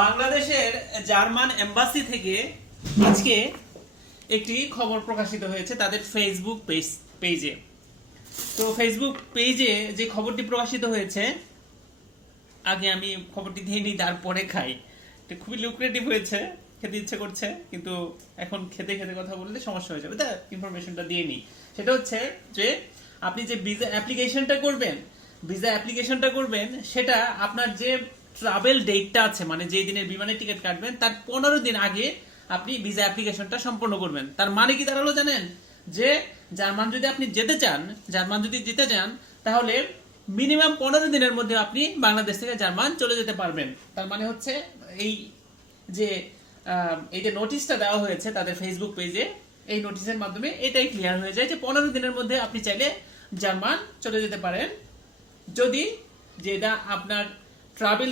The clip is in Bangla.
বাংলাদেশের জার্মান এম্বাসি থেকে আজকে একটি খবর প্রকাশিত হয়েছে তাদের ফেসবুক পেজ পেজে তো ফেসবুক পেজে যে খবরটি প্রকাশিত হয়েছে, আগে আমি খবরটি দিয়ে নিই তারপরে খাই। এটা খুবই লুক্রেটিভ হয়েছে, খেতে ইচ্ছে করছে, কিন্তু এখন খেতে খেতে কথা বললে সমস্যা হয়ে যাবে। তা ইনফরমেশনটা দিয়ে নিই। সেটা হচ্ছে যে আপনি যে ভিসা অ্যাপ্লিকেশনটা করবেন ভিসা অ্যাপ্লিকেশনটা করবেন, সেটা আপনার যে ট্রাভেল ডেটটা আছে মানে যে দিনের বিমানের টিকিট কাটবেন, তার পনেরো দিন আগে আপনি ভিসা অ্যাপ্লিকেশনটা সম্পন্ন করবেন। তার মানে কি দাঁড়াল জানেন? যে জার্মান যদি আপনি যেতে চান, জার্মান যদি যেতে চান, তাহলে মিনিমাম পনেরো দিনের মধ্যে আপনি বাংলাদেশ থেকে জার্মান চলে যেতে পারবেন। তার মানে হচ্ছে এই যে এই যে নোটিশটা দেওয়া হয়েছে তাদের ফেসবুক পেজে এই নোটিশের মাধ্যমে এটাই ক্লিয়ার হয়ে যায় যে পনেরো দিনের মধ্যে আপনি চাইলে জার্মান চলে যেতে পারেন। যদি যেটা আপনার ট্রাভেল